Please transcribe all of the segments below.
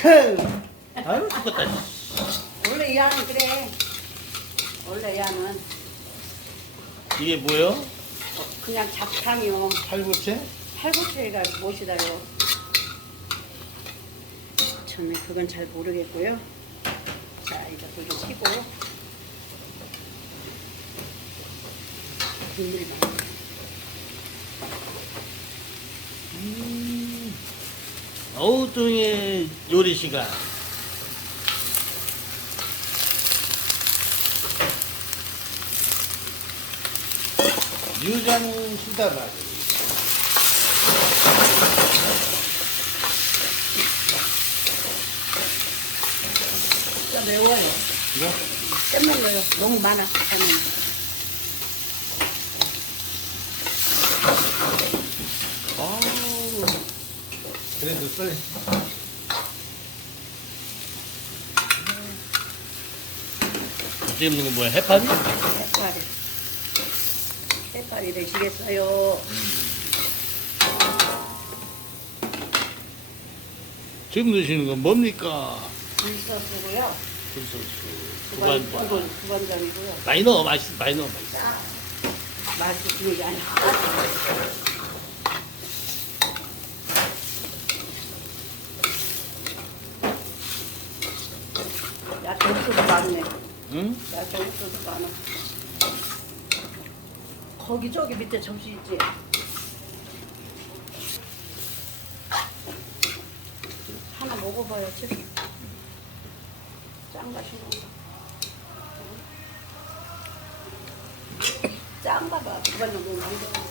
참. 아유 죽겠다. 원래 야는 그래. 원래 야는 이게 뭐요? 그냥 잡탕이요. 팔부채? 팔보채가 무엇이다요? 저는 그건 잘 모르겠고요. 자, 이제 불좀 켜고 국물만. 어우 중에 요리 시간. 시다가 진짜 매워요. 이거 쌤 먹어요. 너무 많아. 저는. 아우 그래도 썰. 지금 이거 뭐야 해파리? 색깔이. 색깔이 되시겠어요? 지금 드시는 건 뭡니까? 불소스고요. 굴소스 두반, 두반장. 두반, 두반장이고요. 많이 넣어 맛있 많이 넣어 맛있어. 자, 맛이 주는 게 아니 야, 저기서도 많네. 응? 야, 저기서도 많아. 거기 저기 밑에 접시 있지? 하나 먹어봐야지. 짠가 신건가? 짠가 봐. 그만 너무 많이 먹어.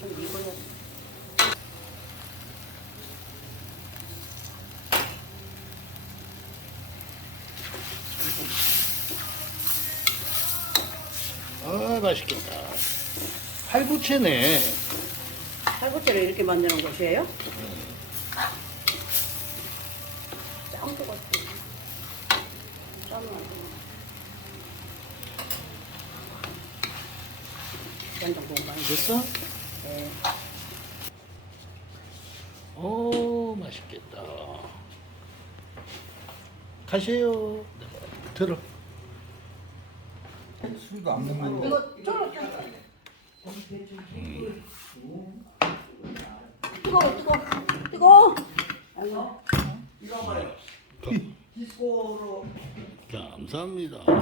조금 익어야 돼. 아 맛있겠다. 팔부채네. 팔보채를 이렇게 만드는 것이에요? 짱것 같아. 짱은 안 돼. 완전 공간. 됐어? 네. 오 맛있겠다. 가세요. 들어. 술도 안 먹는 거. 이거 쫄아 뜨거워 뜨거워 뜨거워. 아이고. 감사합니다.